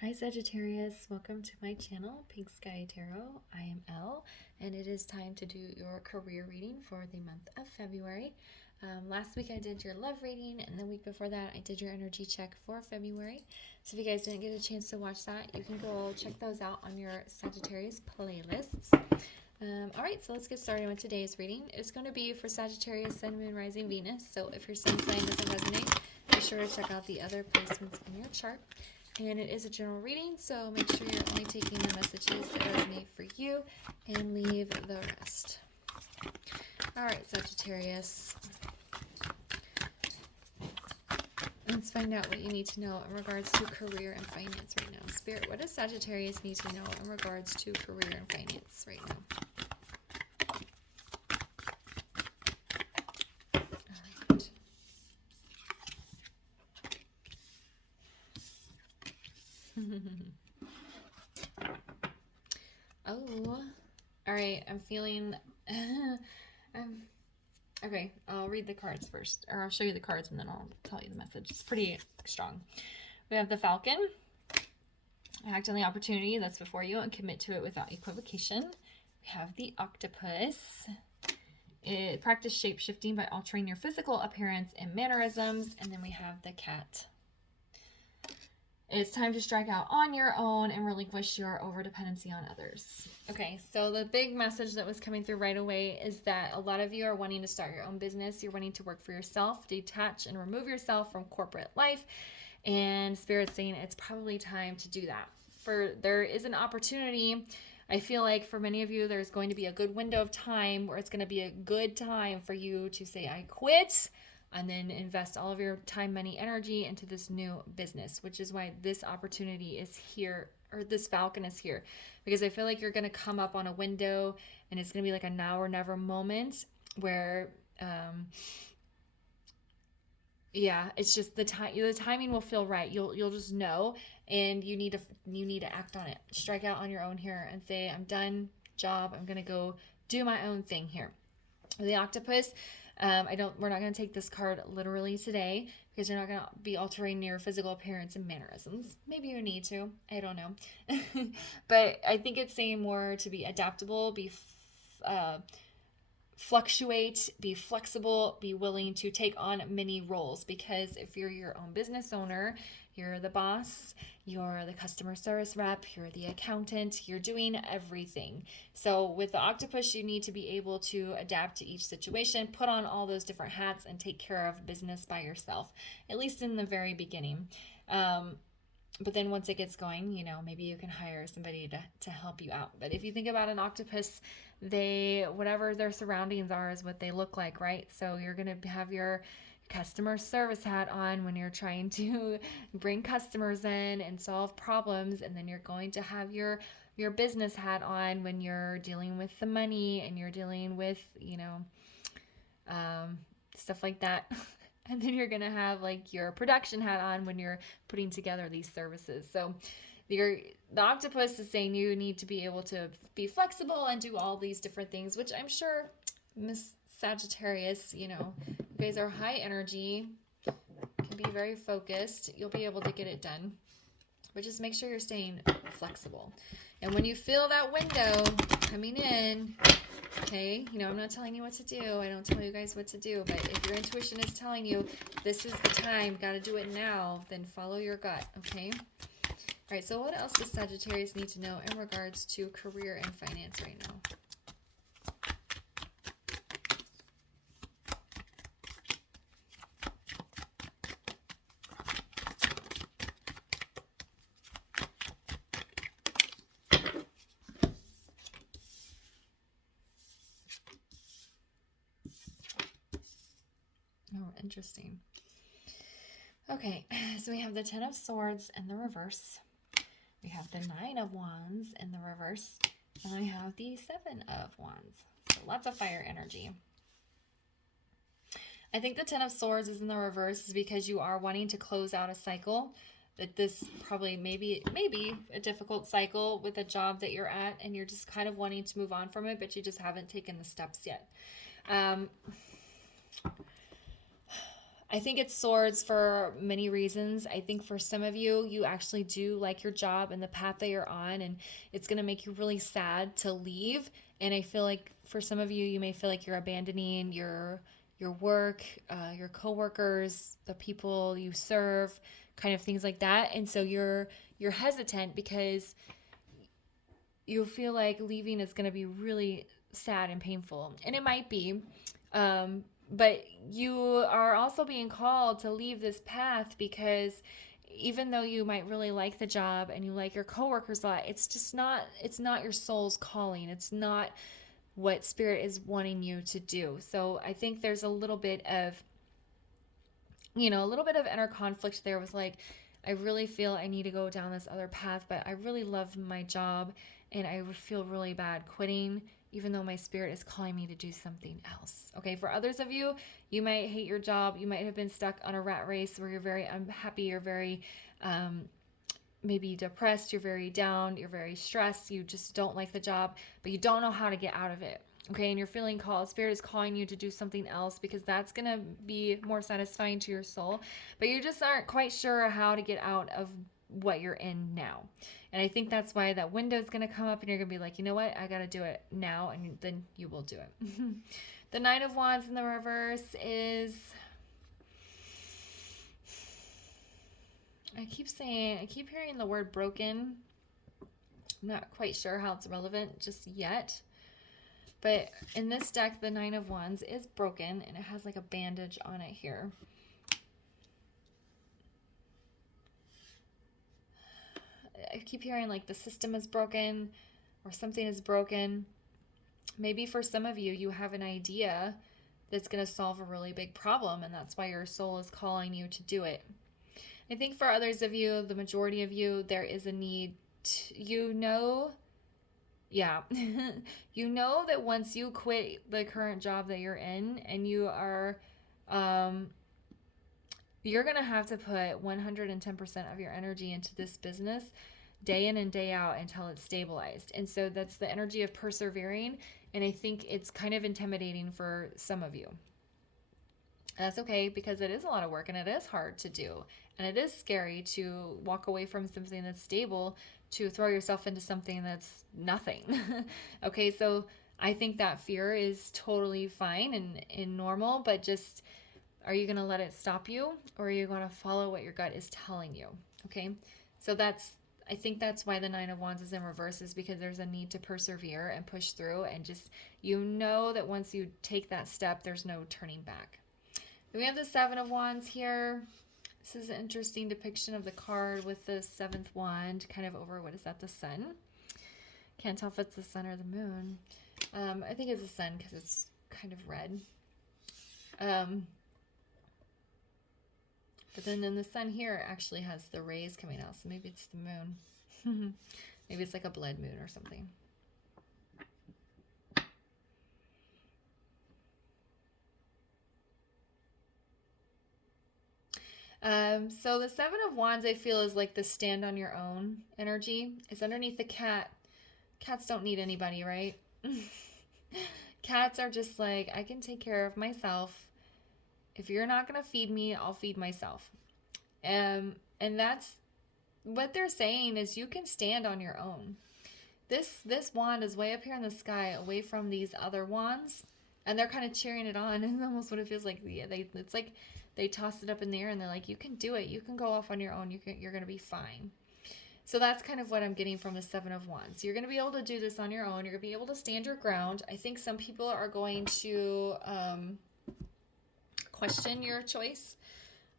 Hi Sagittarius, welcome to my channel, Pink Sky Tarot. I am Elle, and it is time to do your career reading for the month of February. Last week I did your love reading, and the week before that I did your energy check for February. So if you guys didn't get a chance to watch that, you can go check those out on your Sagittarius playlists. Alright, so let's get started with today's reading. It's going to be for Sagittarius, Sun, Moon, Rising, Venus. So if your sun sign doesn't resonate, be sure to check out the other placements in your chart. And it is a general reading, so make sure you're only taking the messages that resonate for you and leave the rest. Alright, Sagittarius. Let's find out what you need to know in regards to career and finance right now. Spirit, what does Sagittarius need to know in regards to career and finance right now? Oh, all right. I'm feeling. Okay. I'll read the cards first, or I'll show you the cards and then I'll tell you the message. It's pretty strong. We have the Falcon. Act on the opportunity that's before you and commit to it without equivocation. We have the Octopus. Practice shape shifting by altering your physical appearance and mannerisms. And then we have the Cat. It's time to strike out on your own and relinquish your overdependency on others. Okay, so the big message that was coming through right away is that a lot of you are wanting to start your own business. You're wanting to work for yourself, detach and remove yourself from corporate life. And Spirit's saying it's probably time to do that. There is an opportunity. I feel like for many of you, there's going to be a good window of time where it's going to be a good time for you to say, I quit, and then invest all of your time, money, energy into this new business, which is why this opportunity is here, or this Falcon is here, because I feel like you're going to come up on a window and it's going to be like a now or never moment where, it's just the timing will feel right. You'll just know, and you need to act on it. Strike out on your own here and say, I'm done, job. I'm going to go do my own thing here. The Octopus, we're not going to take this card literally today because you're not going to be altering your physical appearance and mannerisms. Maybe you need to. I don't know. But I think it's saying more to be adaptable, fluctuate, be flexible, be willing to take on many roles, because if you're your own business owner, you're the boss, you're the customer service rep, you're the accountant, you're doing everything. So with the Octopus, you need to be able to adapt to each situation, put on all those different hats, and take care of business by yourself, at least in the very beginning. But then once it gets going, maybe you can hire somebody to help you out. But if you think about an octopus, whatever their surroundings are is what they look like, right? So you're going to have your customer service hat on when you're trying to bring customers in and solve problems. And then you're going to have your business hat on when you're dealing with the money and you're dealing with, stuff like that. And then you're going to have like your production hat on when you're putting together these services. So the octopus is saying you need to be able to be flexible and do all these different things, which I'm sure Miss Sagittarius, you guys are high energy, can be very focused. You'll be able to get it done. But just make sure you're staying flexible. And when you feel that window coming in, okay, I'm not telling you what to do. I don't tell you guys what to do. But if your intuition is telling you this is the time, got to do it now, then follow your gut, okay? All right, so what else does Sagittarius need to know in regards to career and finance right now? Oh, interesting. Okay, so we have the 10 of Swords in the reverse. We have the 9 of Wands in the reverse. And then we have the 7 of Wands. So lots of fire energy. I think the 10 of Swords is in the reverse is because you are wanting to close out a cycle. That this probably maybe a difficult cycle with a job that you're at, and you're just kind of wanting to move on from it, but you just haven't taken the steps yet. I think it's swords for many reasons. I think for some of you, you actually do like your job and the path that you're on, and it's going to make you really sad to leave. And I feel like for some of you, you may feel like you're abandoning your work, your coworkers, the people you serve, kind of things like that. And so you're hesitant because you feel like leaving is going to be really sad and painful. And it might be. But you are also being called to leave this path because even though you might really like the job and you like your coworkers a lot, it's not your soul's calling. It's not what spirit is wanting you to do. So I think there's a little bit of inner conflict there with like, I really feel I need to go down this other path, but I really love my job and I would feel really bad quitting, even though my spirit is calling me to do something else. Okay, for others of you, you might hate your job. You might have been stuck on a rat race where you're very unhappy, you're very maybe depressed, you're very down, you're very stressed, you just don't like the job, but you don't know how to get out of it. Okay, and you're feeling called. Spirit is calling you to do something else because that's going to be more satisfying to your soul, but you just aren't quite sure how to get out of what you're in now. And I think that's why that window is going to come up and you're going to be like, you know what, I got to do it now, and then you will do it. The Nine of Wands in the reverse is, I keep hearing the word broken. I'm not quite sure how it's relevant just yet. But in this deck, the Nine of Wands is broken, and it has like a bandage on it here. I keep hearing like the system is broken or something is broken. Maybe for some of you, you have an idea that's going to solve a really big problem, and that's why your soul is calling you to do it. I think for others of you, the majority of you, there is a need to, you know that once you quit the current job that you're in and you are, you're going to have to put 110% of your energy into this business day in and day out until it's stabilized. And so that's the energy of persevering. And I think it's kind of intimidating for some of you. That's okay, because it is a lot of work and it is hard to do. And it is scary to walk away from something that's stable to throw yourself into something that's nothing. Okay, so I think that fear is totally fine and normal, but just, are you going to let it stop you, or are you going to follow what your gut is telling you? Okay, so I think that's why the Nine of Wands is in reverse, is because there's a need to persevere and push through, and just, you know that once you take that step, there's no turning back. Then we have the Seven of Wands here. This is an interesting depiction of the card with the seventh wand kind of over, what is that, the sun? Can't tell if it's the sun or the moon. I think it's the sun because it's kind of red. But then in the sun here, it actually has the rays coming out, so maybe it's the moon. Maybe it's like a blood moon or something. So the Seven of Wands, I feel, is like the stand on your own energy. It's underneath the cat. Cats don't need anybody, right? Cats are just like, I can take care of myself. If you're not going to feed me, I'll feed myself. And that's what they're saying, is you can stand on your own. This wand is way up here in the sky, away from these other wands, and they're kind of cheering it on. It's almost what it feels like. It's like they toss it up in the air and they're like, you can do it. You can go off on your own. You're going to be fine. So that's kind of what I'm getting from the Seven of Wands. You're going to be able to do this on your own. You're going to be able to stand your ground. I think some people are going to question your choice.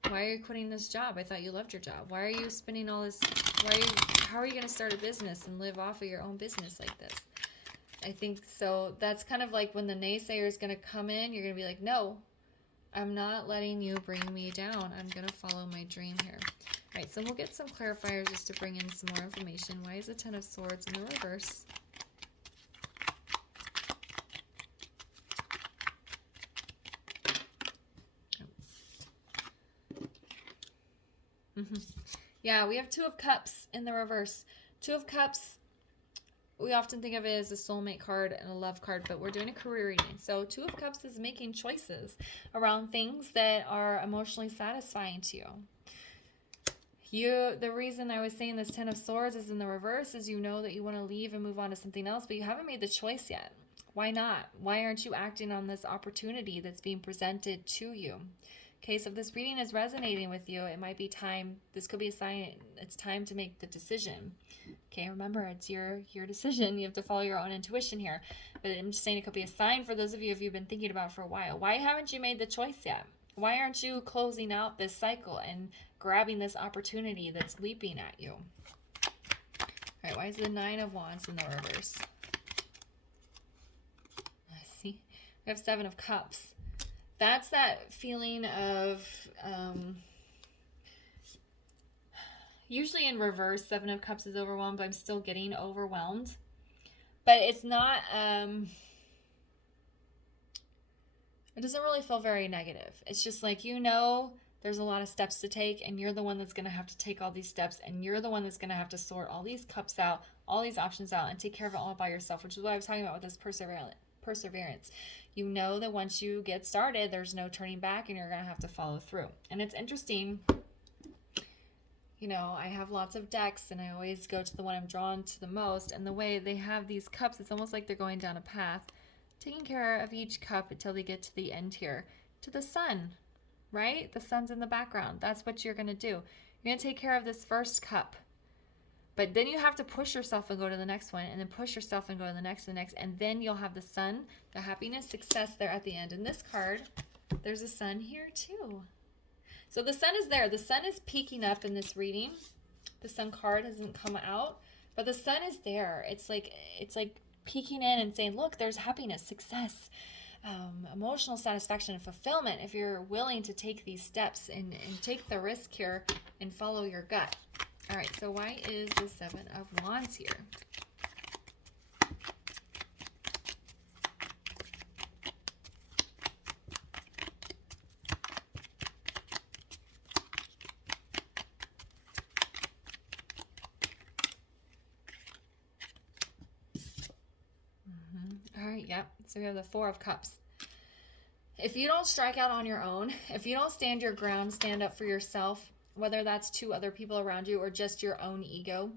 Why are you quitting this job? I thought you loved your job. Why are you spending all this? How are you going to start a business and live off of your own business like this? I think so. That's kind of like when the naysayer is going to come in, you're going to be like, no, I'm not letting you bring me down. I'm going to follow my dream here. All right, so we'll get some clarifiers just to bring in some more information. Why is the Ten of Swords in the reverse? Yeah, we have Two of Cups in the reverse. Two of Cups we often think of it as a soulmate card and a love card, but we're doing a career reading. So Two of Cups is making choices around things that are emotionally satisfying to you. The reason I was saying this Ten of Swords is in the reverse is you know that you want to leave and move on to something else, but you haven't made the choice yet. Why not? Why aren't you acting on this opportunity that's being presented to you? Okay, so if this reading is resonating with you, it might be time. This could be a sign it's time to make the decision. Okay, remember, it's your decision. You have to follow your own intuition here. But I'm just saying it could be a sign for those of you if you've been thinking about it for a while. Why haven't you made the choice yet? Why aren't you closing out this cycle and grabbing this opportunity that's leaping at you? All right, why is the Nine of Wands in the reverse? Let's see. We have Seven of Cups. That's that feeling of... usually in reverse, Seven of Cups is overwhelmed, but I'm still getting overwhelmed. But it's not, it doesn't really feel very negative. It's just like, you know, there's a lot of steps to take, and you're the one that's going to have to take all these steps, and you're the one that's going to have to sort all these cups out, all these options out, and take care of it all by yourself, which is what I was talking about with this perseverance. You know that once you get started, there's no turning back, and you're going to have to follow through. And it's interesting. You know, I have lots of decks, and I always go to the one I'm drawn to the most. And the way they have these cups, it's almost like they're going down a path, taking care of each cup until they get to the end here, to the sun, right? The sun's in the background. That's what you're going to do. You're going to take care of this first cup. But then you have to push yourself and go to the next one, and then push yourself and go to the next, and then you'll have the sun, the happiness, success there at the end. In this card, there's a sun here too. So the sun is there. The sun is peeking up in this reading. The sun card hasn't come out, but the sun is there. It's like peeking in and saying, look, there's happiness, success, emotional satisfaction, and fulfillment if you're willing to take these steps and take the risk here and follow your gut. All right, so why is the Seven of Wands here? All right, yep. So we have the Four of Cups. If you don't strike out on your own, if you don't stand your ground, stand up for yourself, whether that's to other people around you or just your own ego,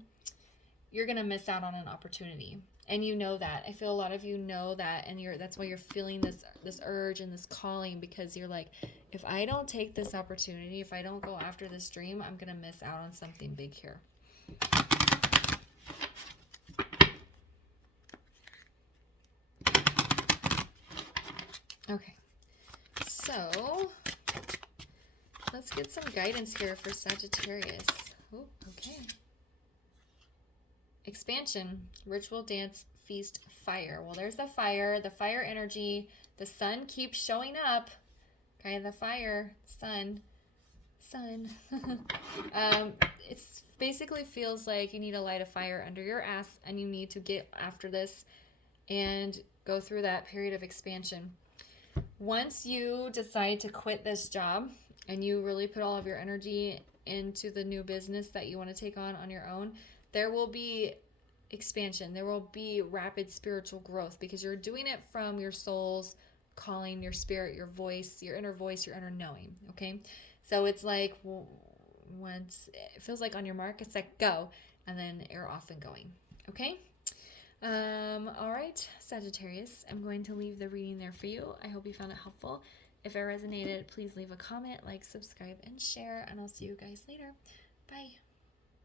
you're going to miss out on an opportunity. And you know that. I feel a lot of you know that, and that's why you're feeling this urge and this calling, because you're like, if I don't take this opportunity, if I don't go after this dream, I'm going to miss out on something big here. Okay, so let's get some guidance here for Sagittarius. Oh, okay. Expansion, ritual, dance, feast, fire. Well, there's the fire energy. The sun keeps showing up. Okay, the fire, sun. It basically feels like you need to light a fire under your ass, and you need to get after this and go through that period of expansion. Once you decide to quit this job and you really put all of your energy into the new business that you want to take on your own, there will be expansion. There will be rapid spiritual growth because you're doing it from your soul's calling, your spirit, your voice, your inner knowing, okay? So it's like once it feels like on your mark, it's like go, and then you're off and going, okay? All right, Sagittarius, I'm going to leave the reading there for you. I hope you found it helpful. If it resonated, please leave a comment, like, subscribe, and share, and I'll see you guys later. Bye.